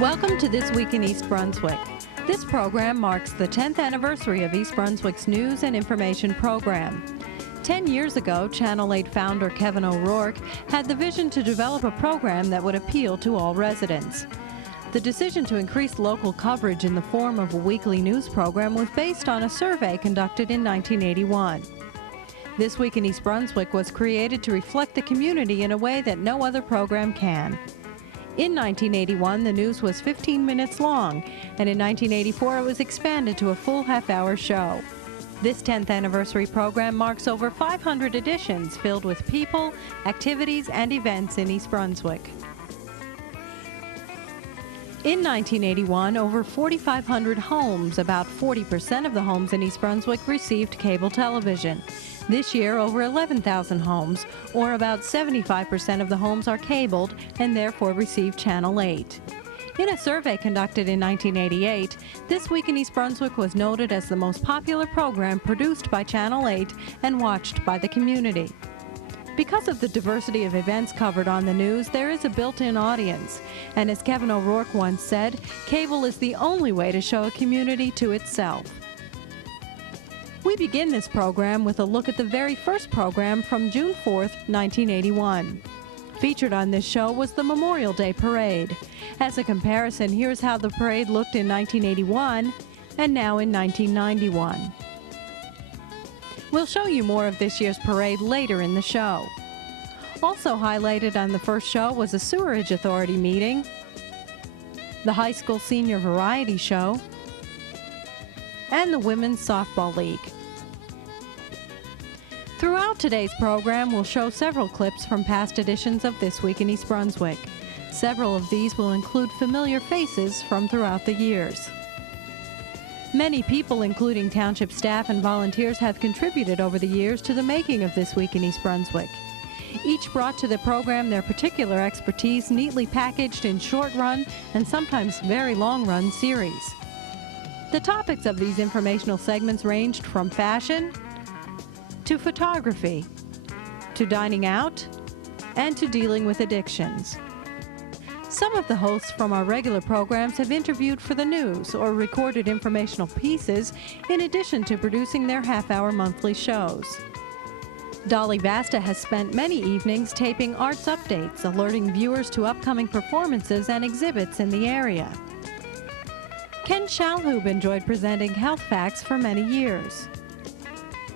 Welcome to This Week in East Brunswick. This program marks the 10th anniversary of East Brunswick's news and information program. 10 years ago, Channel 8 founder Kevin O'Rourke had the vision to develop a program that would appeal to all residents. The decision to increase local coverage in the form of a weekly news program was based on a survey conducted in 1981. This Week in East Brunswick was created to reflect the community in a way that no other program can. In 1981, the news was 15 minutes long, and in 1984 it was expanded to a full half-hour show. This 10th anniversary program marks over 500 editions filled with people, activities, and events in East Brunswick. In 1981, over 4,500 homes, about 40% of the homes in East Brunswick, received cable television. This year, over 11,000 homes, or about 75% of the homes, are cabled and therefore receive Channel 8. In a survey conducted in 1988, This Week in East Brunswick was noted as the most popular program produced by Channel 8 and watched by the community. Because of the diversity of events covered on the news, there is a built-in audience. And as Kevin O'Rourke once said, cable is the only way to show a community to itself. We begin this program with a look at the very first program from June 4th, 1981. Featured on this show was the Memorial Day Parade. As a comparison, here's how the parade looked in 1981 and now in 1991. We'll show you more of this year's parade later in the show. Also highlighted on the first show was a Sewerage Authority meeting, the High School Senior Variety Show, and the Women's Softball League. Throughout today's program, we'll show several clips from past editions of This Week in East Brunswick. Several of these will include familiar faces from throughout the years. Many people, including township staff and volunteers, have contributed over the years to the making of This Week in East Brunswick. Each brought to the program their particular expertise, neatly packaged in short-run and sometimes very long-run series. The topics of these informational segments ranged from fashion to photography, to dining out, and to dealing with addictions. Some of the hosts from our regular programs have interviewed for the news or recorded informational pieces in addition to producing their half-hour monthly shows. Dolly Vasta has spent many evenings taping arts updates, alerting viewers to upcoming performances and exhibits in the area. Ken Shalhoub enjoyed presenting health facts for many years.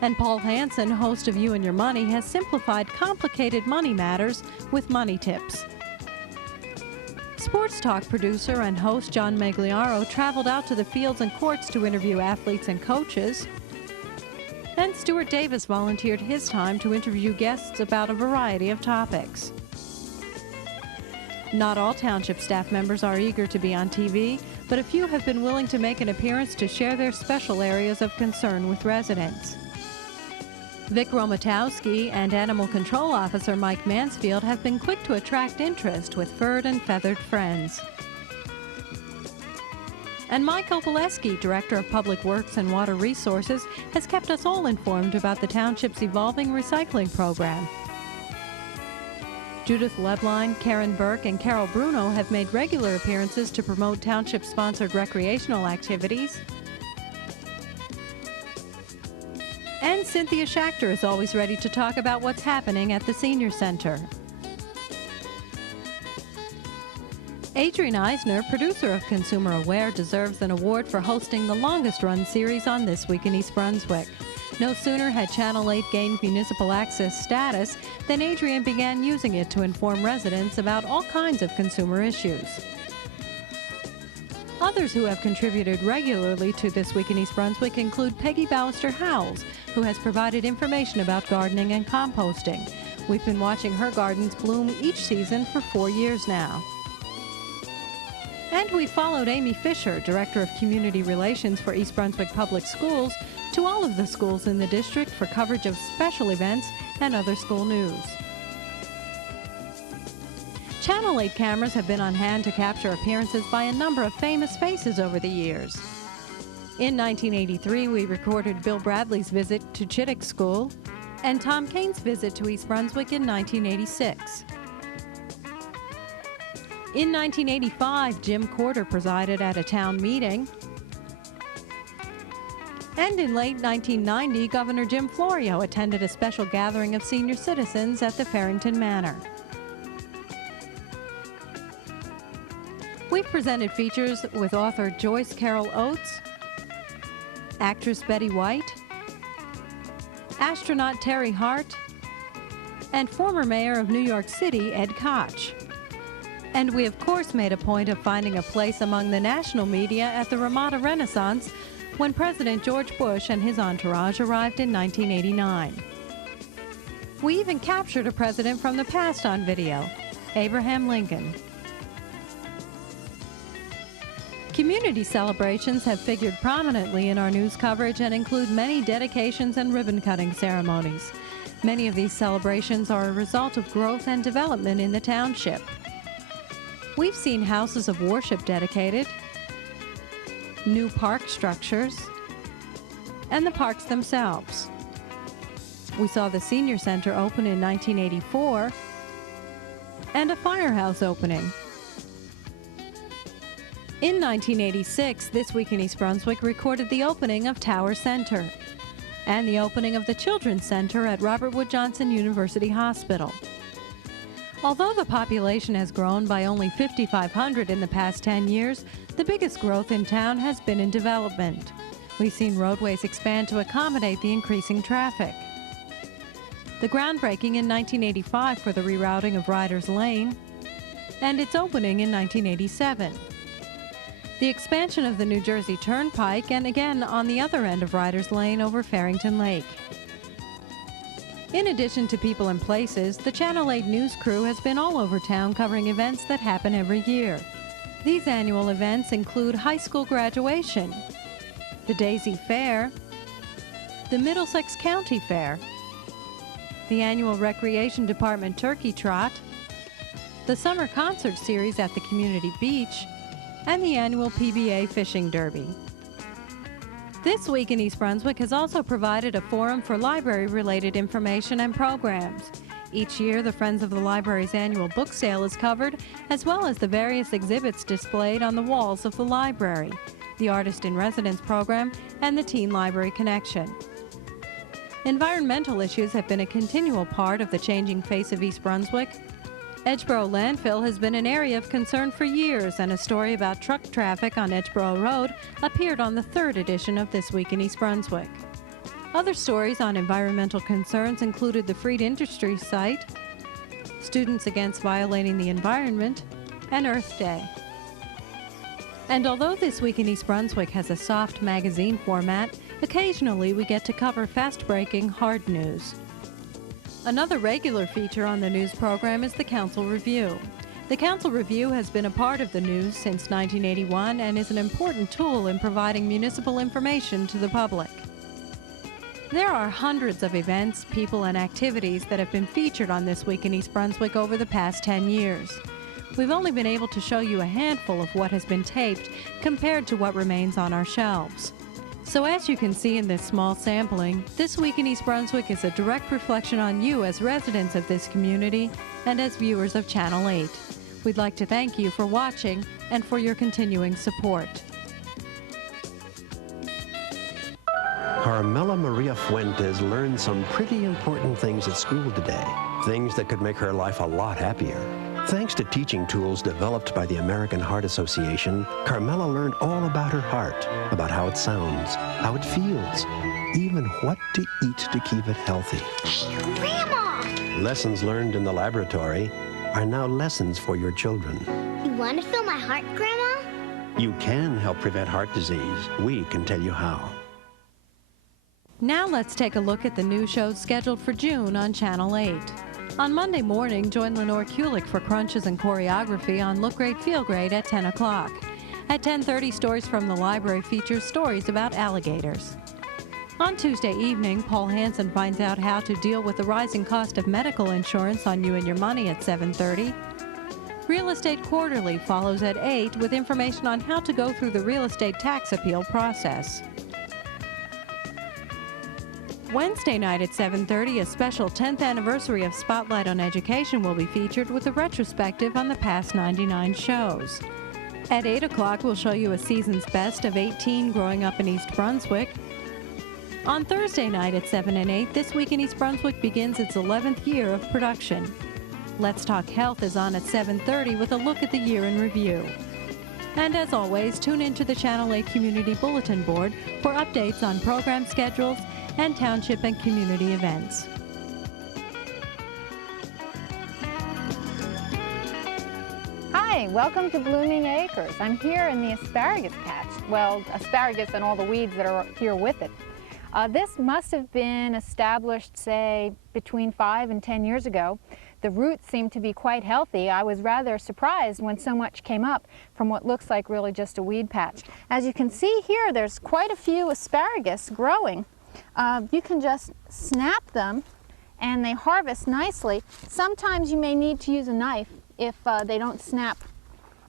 And Paul Hansen, host of You and Your Money, has simplified complicated money matters with money tips. Sports Talk producer and host John Magliaro traveled out to the fields and courts to interview athletes and coaches. And Stuart Davis volunteered his time to interview guests about a variety of topics. Not all township staff members are eager to be on TV, but a few have been willing to make an appearance to share their special areas of concern with residents. Vic Romatowski and Animal Control Officer Mike Mansfield have been quick to attract interest with furred and feathered friends. And Mike Opaleski, Director of Public Works and Water Resources, has kept us all informed about the township's evolving recycling program. Judith Lebline, Karen Burke, and Carol Bruno have made regular appearances to promote township-sponsored recreational activities. And Cynthia Schachter is always ready to talk about what's happening at the Senior Center. Adrian Eisner, producer of Consumer Aware, deserves an award for hosting the longest-run series on This Week in East Brunswick. No sooner had Channel 8 gained municipal access status than Adrian began using it to inform residents about all kinds of consumer issues. Others who have contributed regularly to This Week in East Brunswick include Peggy Ballister-Howells, who has provided information about gardening and composting. We've been watching her gardens bloom each season for 4 years now. And we followed Amy Fisher, Director of Community Relations for East Brunswick Public Schools, to all of the schools in the district for coverage of special events and other school news. Channel 8 cameras have been on hand to capture appearances by a number of famous faces over the years. In 1983, we recorded Bill Bradley's visit to Chittick School and Tom Kane's visit to East Brunswick in 1986. In 1985, Jim Corder presided at a town meeting. And in late 1990, Governor Jim Florio attended a special gathering of senior citizens at the Farrington Manor. We've presented features with author Joyce Carol Oates, actress Betty White, astronaut Terry Hart, and former mayor of New York City, Ed Koch. And we, of course, made a point of finding a place among the national media at the Ramada Renaissance when President George Bush and his entourage arrived in 1989. We even captured a president from the past on video, Abraham Lincoln. Community celebrations have figured prominently in our news coverage and include many dedications and ribbon-cutting ceremonies. Many of these celebrations are a result of growth and development in the township. We've seen houses of worship dedicated, new park structures, and the parks themselves. We saw the Senior Center open in 1984 and a firehouse opening. In 1986, This Week in East Brunswick recorded the opening of Tower Center and the opening of the Children's Center at Robert Wood Johnson University Hospital. Although the population has grown by only 5,500 in the past 10 years, the biggest growth in town has been in development. We've seen roadways expand to accommodate the increasing traffic. The groundbreaking in 1985 for the rerouting of Riders Lane, and its opening in 1987. The expansion of the New Jersey Turnpike, and again on the other end of Riders Lane over Farrington Lake. In addition to people and places, the Channel 8 news crew has been all over town covering events that happen every year. These annual events include high school graduation, the Daisy Fair, the Middlesex County Fair, the annual Recreation Department Turkey Trot, the Summer Concert Series at the Community Beach, and the annual PBA Fishing Derby. This Week in East Brunswick has also provided a forum for library-related information and programs. Each year, the Friends of the Library's annual book sale is covered, as well as the various exhibits displayed on the walls of the library, the Artist in Residence program, and the Teen Library Connection. Environmental issues have been a continual part of the changing face of East Brunswick. Edgeboro landfill has been an area of concern for years, and a story about truck traffic on Edgeboro Road appeared on the 3rd edition of This Week in East Brunswick. Other stories on environmental concerns included the Freed Industries site, Students Against Violating the Environment, and Earth Day. And although This Week in East Brunswick has a soft magazine format, occasionally we get to cover fast-breaking hard news. Another regular feature on the news program is the Council Review. The Council Review has been a part of the news since 1981 and is an important tool in providing municipal information to the public. There are hundreds of events, people, and activities that have been featured on This Week in East Brunswick over the past 10 years. We've only been able to show you a handful of what has been taped compared to what remains on our shelves. So as you can see in this small sampling, This Week in East Brunswick is a direct reflection on you as residents of this community and as viewers of Channel 8. We'd like to thank you for watching and for your continuing support. Carmela Maria Fuentes learned some pretty important things at school today. Things that could make her life a lot happier. Thanks to teaching tools developed by the American Heart Association, Carmela learned all about her heart, about how it sounds, how it feels, even what to eat to keep it healthy. Hey, Grandma! Lessons learned in the laboratory are now lessons for your children. You want to feel my heart, Grandma? You can help prevent heart disease. We can tell you how. Now let's take a look at the new shows scheduled for June on Channel 8. On Monday morning, join Lenore Kulik for Crunches and Choreography on Look Great, Feel Great at 10 o'clock. At 10:30, Stories from the Library features stories about alligators. On Tuesday evening, Paul Hansen finds out how to deal with the rising cost of medical insurance on You and Your Money at 7:30. Real Estate Quarterly follows at 8 with information on how to go through the real estate tax appeal process. Wednesday night at 7:30, a special 10th anniversary of Spotlight on Education will be featured with a retrospective on the past 99 shows. At 8 o'clock, we'll show you a season's best of 18 growing up in East Brunswick. On Thursday night at 7 and 8, This Week in East Brunswick begins its 11th year of production. Let's Talk Health is on at 7:30 with a look at the year in review. And as always, tune into the Channel 8 Community Bulletin Board for updates on program schedules and township and community events. Hi, welcome to Blooming Acres. I'm here in the asparagus patch. Well, asparagus and all the weeds that are here with it. This must have been established, say, between 5 and 10 years ago. The roots seem to be quite healthy. I was rather surprised when so much came up from what looks like really just a weed patch. As you can see here, there's quite a few asparagus growing. You can just snap them and they harvest nicely. Sometimes you may need to use a knife if they don't snap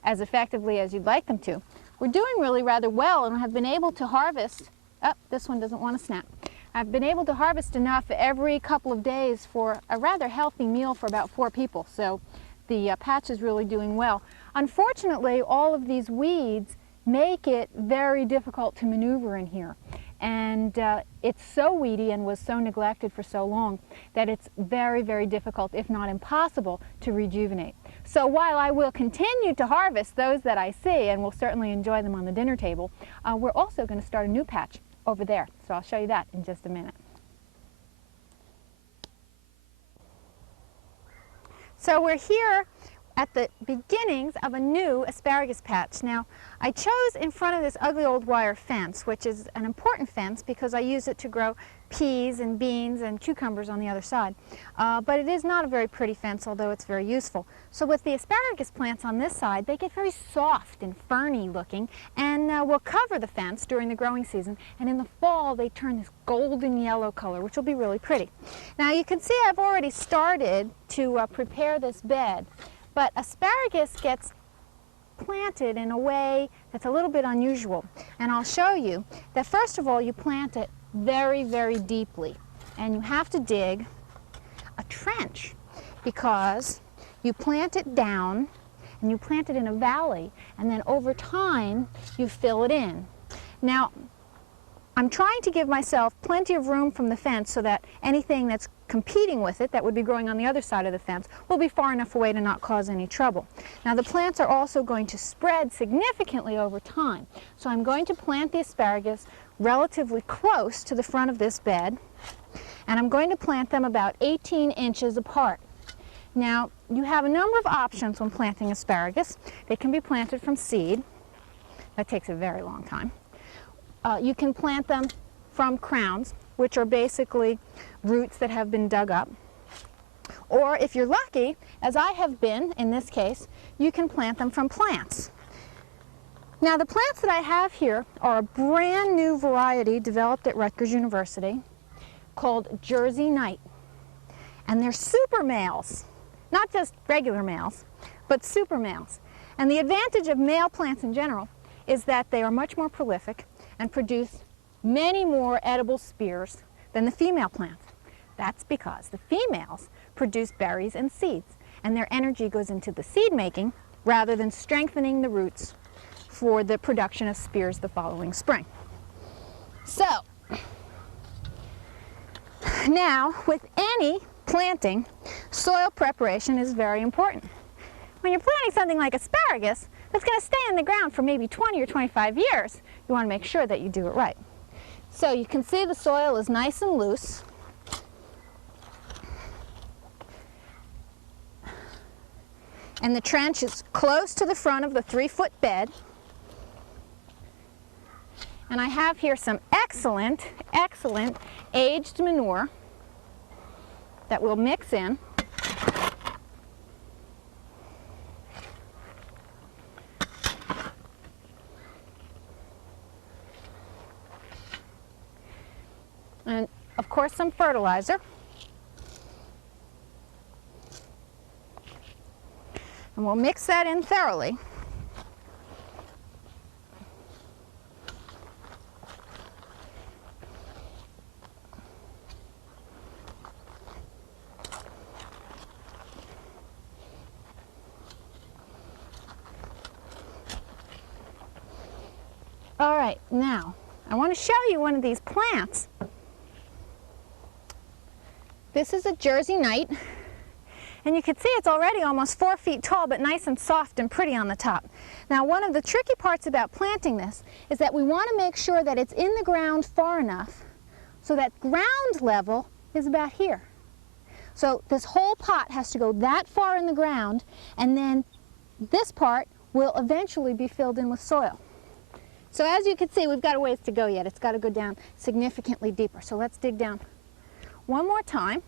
as effectively as you'd like them to. We're doing really rather well and have been able to harvest. Oh, this one doesn't want to snap. I've been able to harvest enough every couple of days for a rather healthy meal for about 4 people. So the patch is really doing well. Unfortunately, all of these weeds make it very difficult to maneuver in here. And it's so weedy and was so neglected for so long that it's very, very difficult, if not impossible, to rejuvenate. So while I will continue to harvest those that I see, and we'll certainly enjoy them on the dinner table, we're also going to start a new patch over there. So I'll show you that in just a minute. So we're here at the beginnings of a new asparagus patch. Now, I chose in front of this ugly old wire fence, which is an important fence because I use it to grow peas and beans and cucumbers on the other side. But it is not a very pretty fence, although it's very useful. So with the asparagus plants on this side, they get very soft and ferny looking, and will cover the fence during the growing season. And in the fall, they turn this golden yellow color, which will be really pretty. Now you can see I've already started to prepare this bed. But asparagus gets planted in a way that's a little bit unusual. And I'll show you that first of all, you plant it very, very deeply. And you have to dig a trench because you plant it down and you plant it in a valley. And then over time, you fill it in. Now, I'm trying to give myself plenty of room from the fence so that anything that's competing with it, that would be growing on the other side of the fence, will be far enough away to not cause any trouble. Now the plants are also going to spread significantly over time. So I'm going to plant the asparagus relatively close to the front of this bed, and I'm going to plant them about 18 inches apart. Now you have a number of options when planting asparagus. They can be planted from seed. That takes a very long time. You can plant them from crowns, which are basically roots that have been dug up. Or if you're lucky, as I have been in this case, you can plant them from plants. Now the plants that I have here are a brand new variety developed at Rutgers University called Jersey Night. And they're super males, not just regular males, but super males. And the advantage of male plants in general is that they are much more prolific and produce many more edible spears than the female plants. That's because the females produce berries and seeds, and their energy goes into the seed making rather than strengthening the roots for the production of spears the following spring. So, now with any planting, soil preparation is very important. When you're planting something like asparagus that's going to stay in the ground for maybe 20 or 25 years, you want to make sure that you do it right. So you can see the soil is nice and loose. And the trench is close to the front of the 3-foot bed. And I have here some excellent, excellent aged manure that we'll mix in. And of course some fertilizer. And we'll mix that in thoroughly. All right, now I want to show you one of these plants. This is a Jersey Knight, and you can see it's already almost 4 feet tall, but nice and soft and pretty on the top. Now, one of the tricky parts about planting this is that we want to make sure that it's in the ground far enough so that ground level is about here. So this whole pot has to go that far in the ground, and then this part will eventually be filled in with soil. So as you can see, we've got a ways to go yet. It's got to go down significantly deeper. So let's dig down one more time.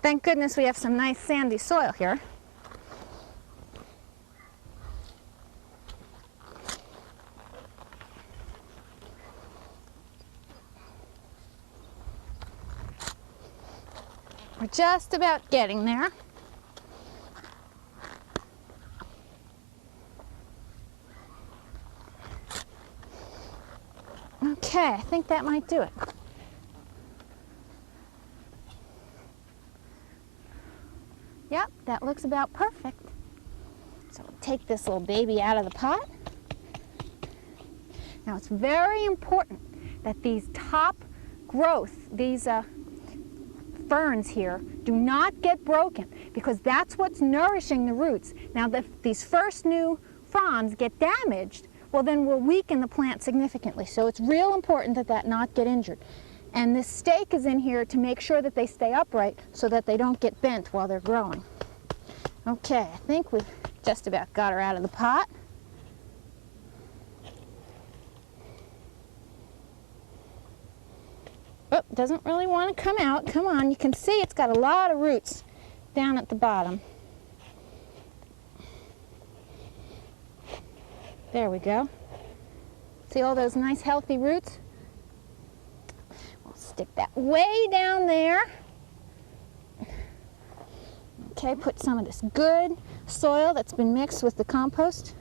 Thank goodness we have some nice sandy soil here. We're just about getting there. Okay, I think that might do it. Yep, that looks about perfect. So we'll take this little baby out of the pot. Now it's very important that these top growth, these ferns here, do not get broken, because that's what's nourishing the roots. Now if these first new fronds get damaged, well then we'll weaken the plant significantly. So it's real important that that not get injured. And this stake is in here to make sure that they stay upright so that they don't get bent while they're growing. Okay, I think we've just about got her out of the pot. Oh, doesn't really want to come out. Come on, you can see it's got a lot of roots down at the bottom. There we go. See all those nice healthy roots? We'll stick that way down there. Okay, put some of this good soil that's been mixed with the compost.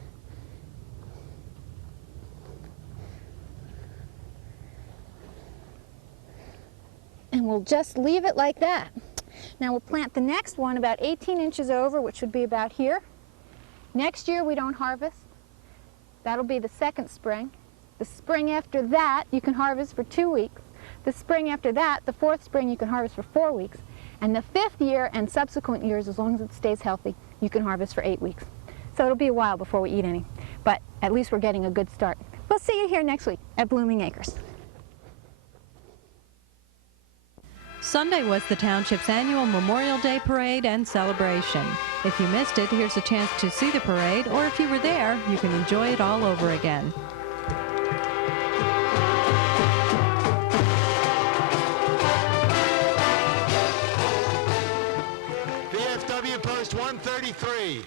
And we'll just leave it like that. Now we'll plant the next one about 18 inches over, which would be about here. Next year we don't harvest. That'll be the second spring. The spring after that you can harvest for 2 weeks. The spring after that, the fourth spring, you can harvest for 4 weeks. And the fifth year and subsequent years, as long as it stays healthy, you can harvest for 8 weeks. So it'll be a while before we eat any. But at least we're getting a good start. We'll see you here next week at Blooming Acres. Sunday was the township's annual Memorial Day parade and celebration. If you missed it, here's a chance to see the parade, or if you were there, you can enjoy it all over again. VFW Post 133.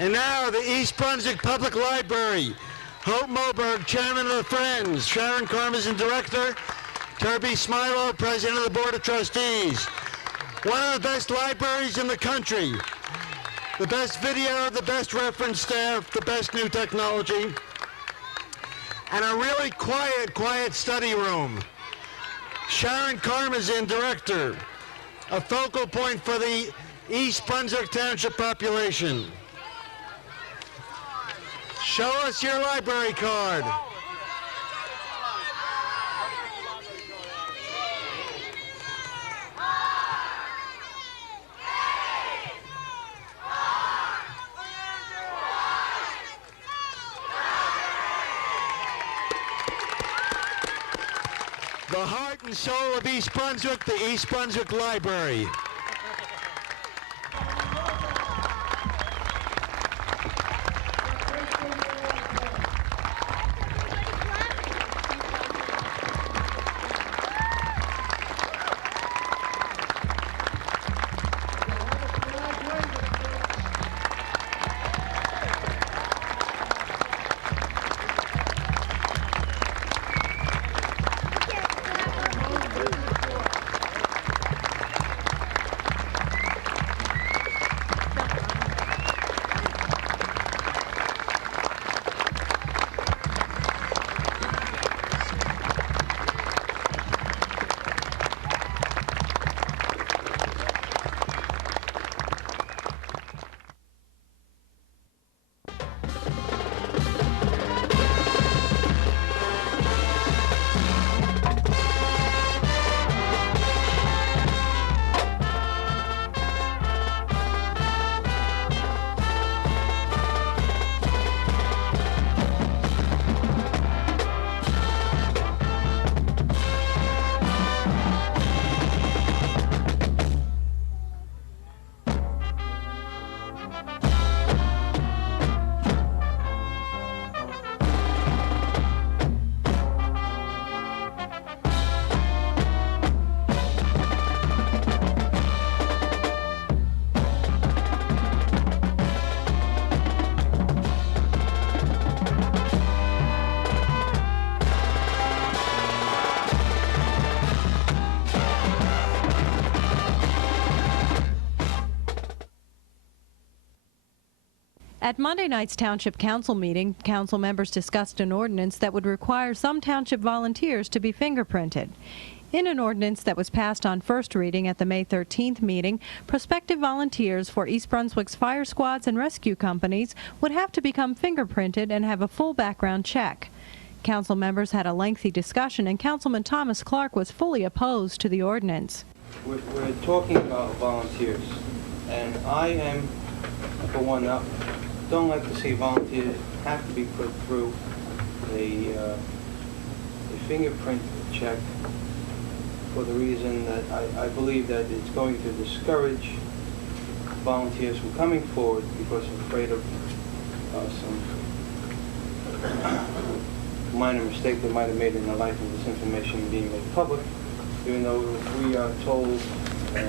And now the East Brunswick Public Library. Hope Moberg, Chairman of the Friends. Sharon Karmazin, Director. Kirby Smilo, President of the Board of Trustees. One of the best libraries in the country. The best video, the best reference staff, the best new technology. And a really quiet study room. Sharon Karmazin, Director. A focal point for the East Brunswick Township population. Show us your library card. the heart and soul of East Brunswick, the East Brunswick Library. At Monday night's Township Council meeting, council members discussed an ordinance that would require some township volunteers to be fingerprinted. In an ordinance that was passed on first reading at the May 13th meeting, prospective volunteers for East Brunswick's fire squads and rescue companies would have to become fingerprinted and have a full background check. Council members had a lengthy discussion, and Councilman Thomas Clark was fully opposed to the ordinance. We're talking about volunteers, and I am, for one, don't like to see volunteers have to be put through a fingerprint check for the reason that I believe that it's going to discourage volunteers from coming forward because I'm afraid of some minor mistake they might have made in their life of this information being made public, even though we are told in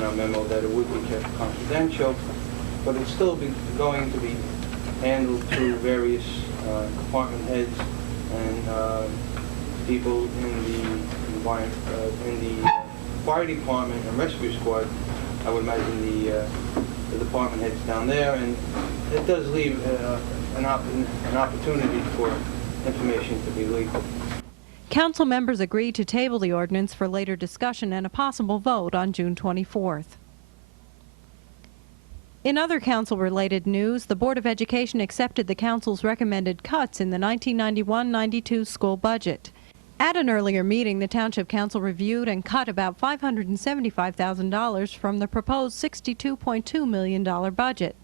our memo that it would be kept confidential, but it's still going to be handled through various department heads and people in the fire department and rescue squad. I would imagine the department heads down there, and it does leave an opportunity for information to be leaked. Council members agreed to table the ordinance for later discussion and a possible vote on June 24th. In other council-related news, the Board of Education accepted the council's recommended cuts in the 1991-92 school budget. At an earlier meeting, the Township Council reviewed and cut about $575,000 from the proposed $62.2 million budget.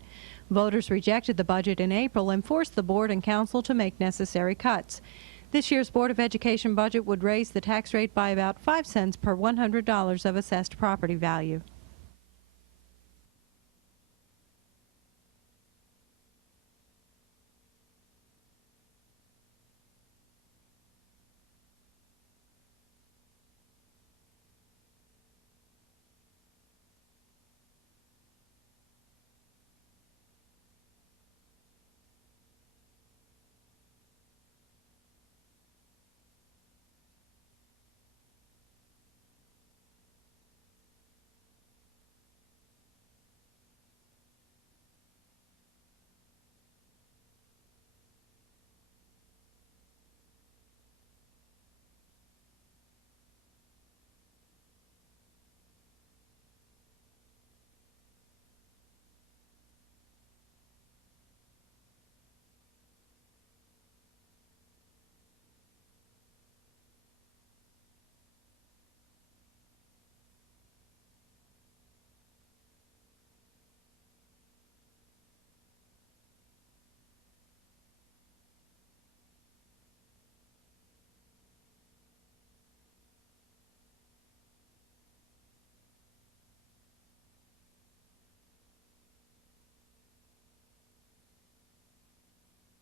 Voters rejected the budget in April and forced the Board and Council to make necessary cuts. This year's Board of Education budget would raise the tax rate by about 5 cents per $100 of assessed property value.